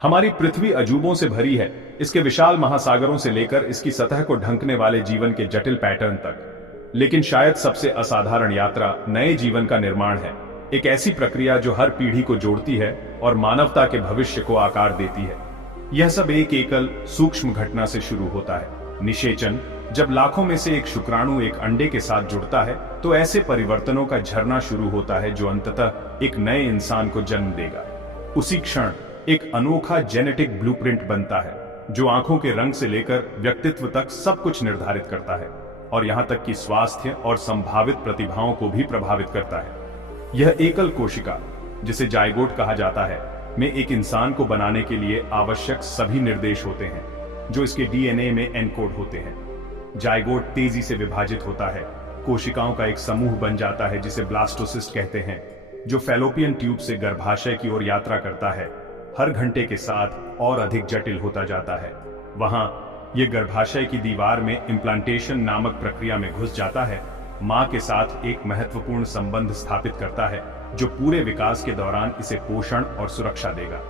हमारी पृथ्वी अजूबों से भरी है, इसके विशाल महासागरों से लेकर इसकी सतह को ढंकने वाले जीवन के जटिल पैटर्न तक। लेकिन शायद सबसे असाधारण यात्रा नए जीवन का निर्माण है, एक ऐसी प्रक्रिया जो हर पीढ़ी को जोड़ती है और मानवता के भविष्य को आकार देती है। यह सब एक एकल सूक्ष्म घटना से शुरू होता है, निषेचन। जब लाखों में से एक शुक्राणु एक अंडे के साथ जुड़ता है तो ऐसे परिवर्तनों का झरना शुरू होता है जो अंततः एक नए इंसान को जन्म देगा। उसी क्षण एक अनोखा जेनेटिक ब्लूप्रिंट बनता है जो आंखों के रंग से लेकर व्यक्तित्व तक सब कुछ निर्धारित करता है और यहां तक कि स्वास्थ्य और संभावित प्रतिभाओं को भी प्रभावित करता है। यह एकल कोशिका, जिसे जाइगोट कहा जाता है, में एक इंसान को बनाने के लिए आवश्यक सभी निर्देश होते हैं जो इसके डीएनए में एनकोड होते हैं। जाइगोट तेजी से विभाजित होता है, कोशिकाओं का एक समूह बन जाता है जिसे ब्लास्टोसिस्ट कहते हैं, जो फैलोपियन ट्यूब से गर्भाशय की ओर यात्रा करता है, हर घंटे के साथ और अधिक जटिल होता जाता है। वहां यह गर्भाशय की दीवार में इम्प्लांटेशन नामक प्रक्रिया में घुस जाता है, मां के साथ एक महत्वपूर्ण संबंध स्थापित करता है जो पूरे विकास के दौरान इसे पोषण और सुरक्षा देगा।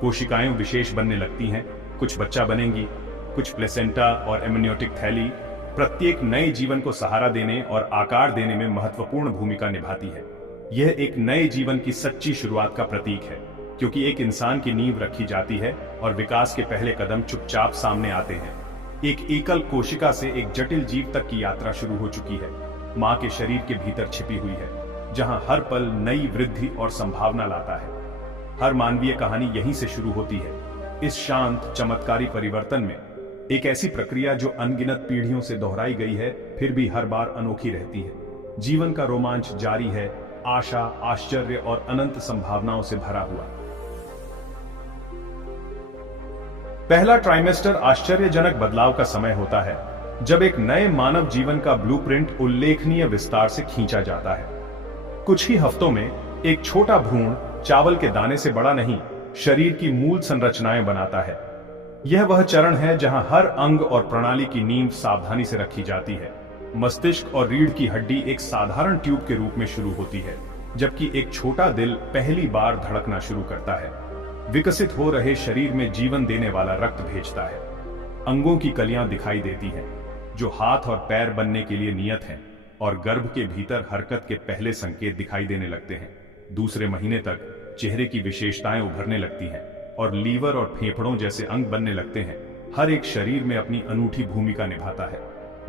कोशिकाएं विशेष बनने लगती हैं, कुछ बच्चा बनेंगी, कुछ प्लेसेंटा और एमनियोटिक थैली। प्रत्येक नए जीवन को सहारा देने और आकार देने में महत्वपूर्ण भूमिका निभाती है। यह एक नए जीवन की सच्ची शुरुआत का प्रतीक है, क्योंकि एक इंसान की नींव रखी जाती है और विकास के पहले कदम चुपचाप सामने आते हैं। एक एकल कोशिका से एक जटिल जीव तक की यात्रा शुरू हो चुकी है, मां के शरीर के भीतर छिपी हुई है, जहां हर पल नई वृद्धि और संभावना लाता है। हर मानवीय कहानी यहीं से शुरू होती है, इस शांत चमत्कारी परिवर्तन में। एक ऐसी प्रक्रिया जो अनगिनत पीढ़ियों से दोहराई गई है, फिर भी हर बार अनोखी रहती है। जीवन का रोमांच जारी है, आशा, आश्चर्य और अनंत संभावनाओं से भरा हुआ। पहला ट्राइमेस्टर आश्चर्यजनक बदलाव का समय होता है, जब एक नए मानव जीवन का ब्लूप्रिंट उल्लेखनीय विस्तार से खींचा जाता है। कुछ ही हफ्तों में एक छोटा भ्रूण चावल के दाने से बड़ा नहीं, शरीर की मूल संरचनाएं बनाता है। यह वह चरण है जहां हर अंग और प्रणाली की नींव सावधानी से रखी जाती है। मस्तिष्क और रीढ़ की हड्डी एक साधारण ट्यूब के रूप में शुरू होती है, जबकि एक छोटा दिल पहली बार धड़कना शुरू करता है। विकसित हो रहे शरीर में जीवन देने वाला रक्त भेजता है। अंगों की कलियां दिखाई देती हैं, जो हाथ और पैर बनने के लिए नियत हैं, और गर्भ के भीतर हरकत के पहले संकेत दिखाई देने लगते हैं। दूसरे महीने तक चेहरे की विशेषताएं उभरने लगती हैं और लीवर और फेफड़ों जैसे अंग बनने लगते हैं। हर एक शरीर में अपनी अनूठी भूमिका निभाता है।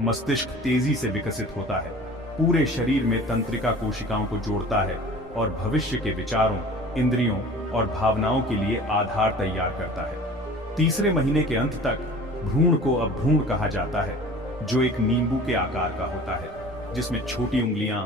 मस्तिष्क तेजी से विकसित होता है, पूरे शरीर में तंत्रिका कोशिकाओं को जोड़ता है और भविष्य के विचारों, इंद्रियों और भावनाओं के लिए आधार तैयार करता है। तीसरे महीने के अंत तक भ्रूण को अब भ्रूण कहा जाता है, जो एक नींबू के आकार का होता है, जिसमें छोटी उंगलियां,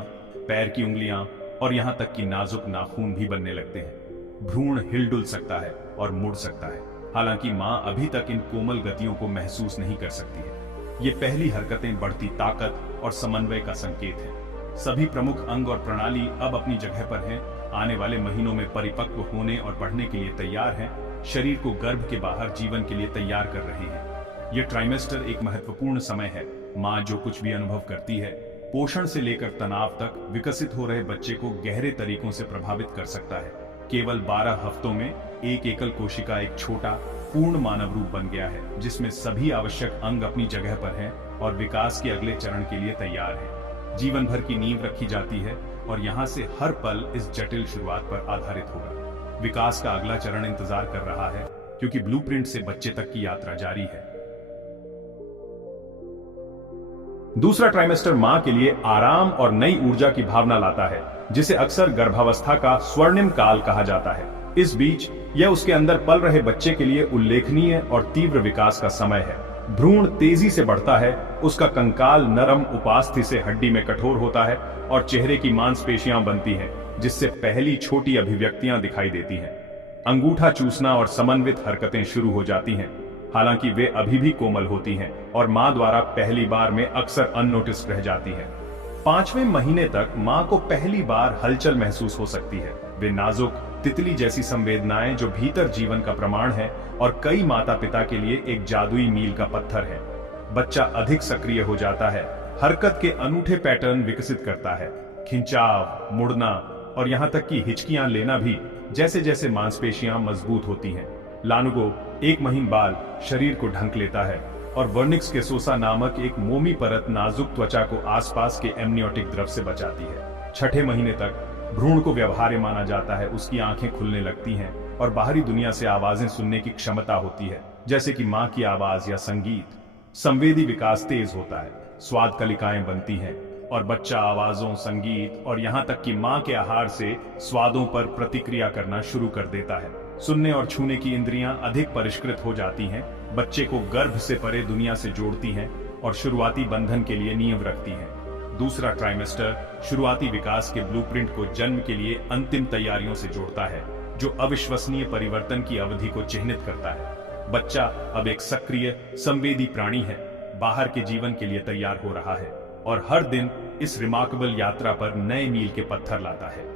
पैर की उंगलियां और यहां तक कि नाजुक नाखून भी बनने लगते हैं। भ्रूण हिलडुल सकता है और मुड़ सकता है, हालांकि मां अभी तक इन कोमल गतियों को महसूस नहीं कर सकती है। ये पहली हरकतें बढ़ती ताकत और समन्वय का संकेत है। सभी प्रमुख अंग और प्रणाली अब अपनी जगह पर हैं, आने वाले महीनों में परिपक्व होने और बढ़ने के लिए तैयार हैं, शरीर को गर्भ के बाहर जीवन के लिए तैयार कर रहे हैं। यह ट्राइमेस्टर एक महत्वपूर्ण समय है। मां जो कुछ भी अनुभव करती है, पोषण से लेकर तनाव तक, विकसित हो रहे बच्चे को गहरे तरीकों से प्रभावित कर सकता है। केवल 12 हफ्तों में एक एकल कोशिका एक छोटा पूर्ण मानव रूप बन गया है, जिसमें सभी आवश्यक अंग अपनी जगह पर हैं और विकास के अगले चरण के लिए तैयार है। जीवन भर की नींव रखी जाती है और यहां से हर पल इस जटिल शुरुआत पर आधारित होगा। विकास का अगला चरण इंतजार कर रहा है, क्योंकि ब्लूप्रिंट से बच्चे तक की यात्रा जारी है। दूसरा ट्राइमेस्टर मां के लिए आराम और नई ऊर्जा की भावना लाता है, जिसे अक्सर गर्भावस्था का स्वर्णिम काल कहा जाता है। इस बीच यह उसके अंदर पल रहे बच्चे के लिए उल्लेखनीय और तीव्र विकास का समय है। भ्रूण तेजी से बढ़ता है, उसका कंकाल नरम उपास्थि से हड्डी में कठोर होता है और चेहरे की मांसपेशियां बनती हैं, जिससे पहली छोटी अभिव्यक्तियां दिखाई देती हैं। अंगूठा चूसना और समन्वित हरकतें शुरू हो जाती हैं, हालांकि वे अभी भी कोमल होती हैं और मां द्वारा पहली बार में अक्सर अननोटिस रह जाती हैं। 5वें महीने तक मां को पहली बार हलचल महसूस हो सकती है। वे नाजुक तितली जैसी संवेदनाएं जो भीतर जीवन का प्रमाण है और कई माता पिता के लिए एक जादुई मील का पत्थर है। बच्चा अधिक सक्रिय हो जाता है, हरकत के अनूठे पैटर्न विकसित करता है, खिंचाव, मुड़ना और यहां तक कि हिचकियां लेना भी, जैसे जैसे मांसपेशियां मजबूत होती हैं। लानुगो एक महीन बाल शरीर को ढक लेता है और वर्निक्स केसोसा नामक एक मोमी परत नाजुक त्वचा को आसपास के एमनियोटिक द्रव से बचाती है। छठे महीने तक भ्रूण को व्यवहार्य माना जाता है। उसकी आंखें खुलने लगती हैं और बाहरी दुनिया से आवाजें सुनने की क्षमता होती है, जैसे कि मां की आवाज या संगीत। संवेदी विकास तेज होता है, स्वाद कलिकाएं बनती हैं और बच्चा आवाजों, संगीत और यहाँ तक कि मां के आहार से स्वादों पर प्रतिक्रिया करना शुरू कर देता है। सुनने और छूने की इंद्रियां अधिक परिष्कृत हो जाती हैं, बच्चे को गर्भ से परे दुनिया से जोड़ती हैं और शुरुआती बंधन के लिए नींव रखती हैं। दूसरा ट्राइमेस्टर शुरुआती विकास के ब्लूप्रिंट को जन्म के लिए अंतिम तैयारियों से जोड़ता है, जो अविश्वसनीय परिवर्तन की अवधि को चिह्नित करता है। बच्चा अब एक सक्रिय, संवेदी प्राणी है, बाहर के जीवन के लिए तैयार हो रहा है और हर दिन इस रिमार्केबल यात्रा पर नए मील के पत्थर लाता है।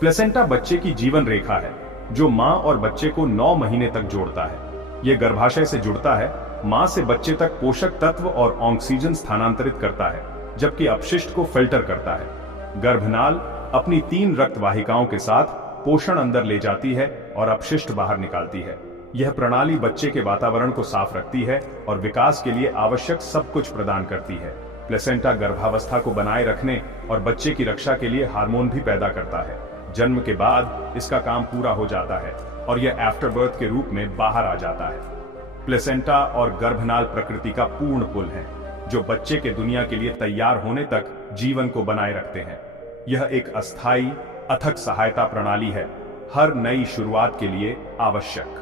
प्लेसेंटा बच्चे की जीवन रेखा है, जो मां और बच्चे को 9 महीने तक जोड़ता है। यह गर्भाशय से जुड़ता है, मां से बच्चे तक पोषक तत्व और ऑक्सीजन स्थानांतरित करता है, जबकि अपशिष्ट को फिल्टर करता है। गर्भनाल अपनी 3 रक्त वाहिकाओं के साथ पोषण अंदर ले जाती है और अपशिष्ट बाहर निकालती है। यह प्रणाली बच्चे के वातावरण को साफ रखती है और विकास के लिए आवश्यक सब कुछ प्रदान करती है। प्लेसेंटा गर्भावस्था को बनाए रखने और बच्चे की रक्षा के लिए हार्मोन भी पैदा करता है। जन्म के बाद इसका काम पूरा हो जाता है और यह आफ्टर बर्थ के रूप में बाहर आ जाता है। प्लेसेंटा और गर्भनाल प्रकृति का पूर्ण पुल है, जो बच्चे के दुनिया के लिए तैयार होने तक जीवन को बनाए रखते हैं। यह एक अस्थायी, अथक सहायता प्रणाली है, हर नई शुरुआत के लिए आवश्यक।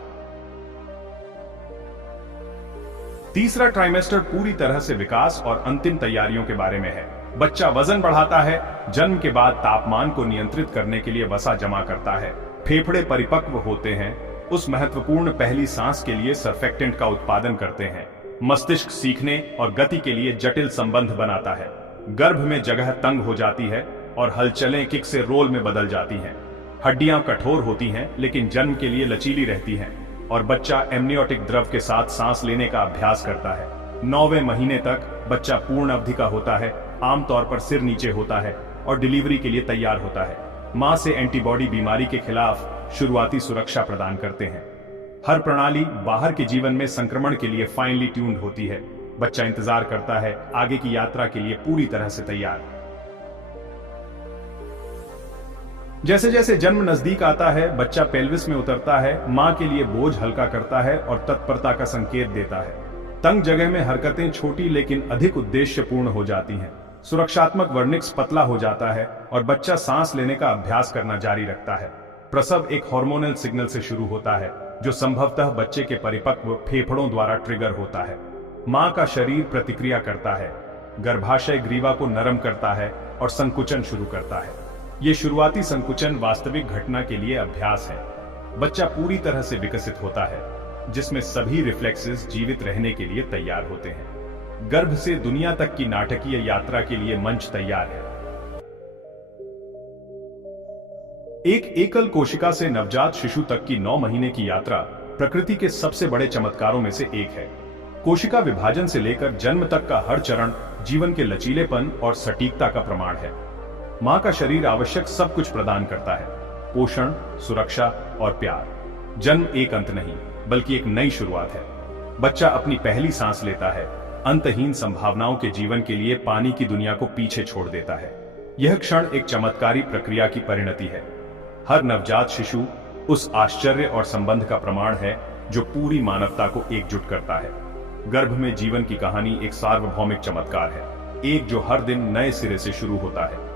तीसरा ट्राइमेस्टर पूरी तरह से विकास और अंतिम तैयारियों के बारे में है। बच्चा वजन बढ़ाता है, जन्म के बाद तापमान को नियंत्रित करने के लिए वसा जमा करता है, फेफड़े परिपक्व होते हैं, उस महत्वपूर्ण पहली सांस के लिए सर्फेक्टेंट का उत्पादन करते हैं, मस्तिष्क सीखने और गति के लिए जटिल संबंध बनाता है, गर्भ में जगह तंग हो जाती है और हलचलें किक से रोल में बदल जाती हैं, हड्डियां कठोर होती हैं लेकिन जन्म के लिए लचीली रहती हैं और बच्चा एमनियोटिक द्रव के साथ सांस लेने का अभ्यास करता है। 9वें महीने तक बच्चा पूर्ण अवधि का होता है, आमतौर पर सिर नीचे होता है और डिलीवरी के लिए तैयार होता है। मां से एंटीबॉडी बीमारी के खिलाफ शुरुआती सुरक्षा प्रदान करते हैं। हर प्रणाली बाहर के जीवन में संक्रमण के लिए फाइनली ट्यून्ड होती है। बच्चा इंतजार करता है, आगे की यात्रा के लिए पूरी तरह से तैयार। जैसे जैसे जन्म नजदीक आता है, बच्चा पेल्विस में उतरता है, मां के लिए बोझ हल्का करता है और तत्परता का संकेत देता है। तंग जगह में हरकतें छोटी लेकिन अधिक उद्देश्यपूर्ण हो जाती हैं। सुरक्षात्मक वर्निक्स पतला हो जाता है और बच्चा सांस लेने का अभ्यास करना जारी रखता है। प्रसव एक हार्मोनल सिग्नल से शुरू होता है, जो संभवतः बच्चे के परिपक्व फेफड़ों द्वारा ट्रिगर होता है। मां का शरीर प्रतिक्रिया करता है, गर्भाशय ग्रीवा को नरम करता है और संकुचन शुरू करता है। ये शुरुआती संकुचन वास्तविक घटना के लिए अभ्यास है। बच्चा पूरी तरह से विकसित होता है, जिसमें सभी रिफ्लेक्सेस जीवित रहने के लिए तैयार होते हैं। गर्भ से दुनिया तक की नाटकीय यात्रा के लिए मंच तैयार है। एक एकल कोशिका से नवजात शिशु तक की 9 महीने की यात्रा प्रकृति के सबसे बड़े चमत्कारों में से एक है। कोशिका विभाजन से लेकर जन्म तक का हर चरण जीवन के लचीलेपन और सटीकता का प्रमाण है। मां का शरीर आवश्यक सब कुछ प्रदान करता है, पोषण, सुरक्षा और प्यार। जन्म एक अंत नहीं, बल्कि एक नई शुरुआत है। बच्चा अपनी पहली सांस लेता है, अंतहीन संभावनाओं के जीवन के लिए पानी की दुनिया को पीछे छोड़ देता है। यह क्षण एक चमत्कारी प्रक्रिया की परिणति है। हर नवजात शिशु उस आश्चर्य और संबंध का प्रमाण है जो पूरी मानवता को एकजुट करता है। गर्भ में जीवन की कहानी एक सार्वभौमिक चमत्कार है, एक जो हर दिन नए सिरे से शुरू होता है।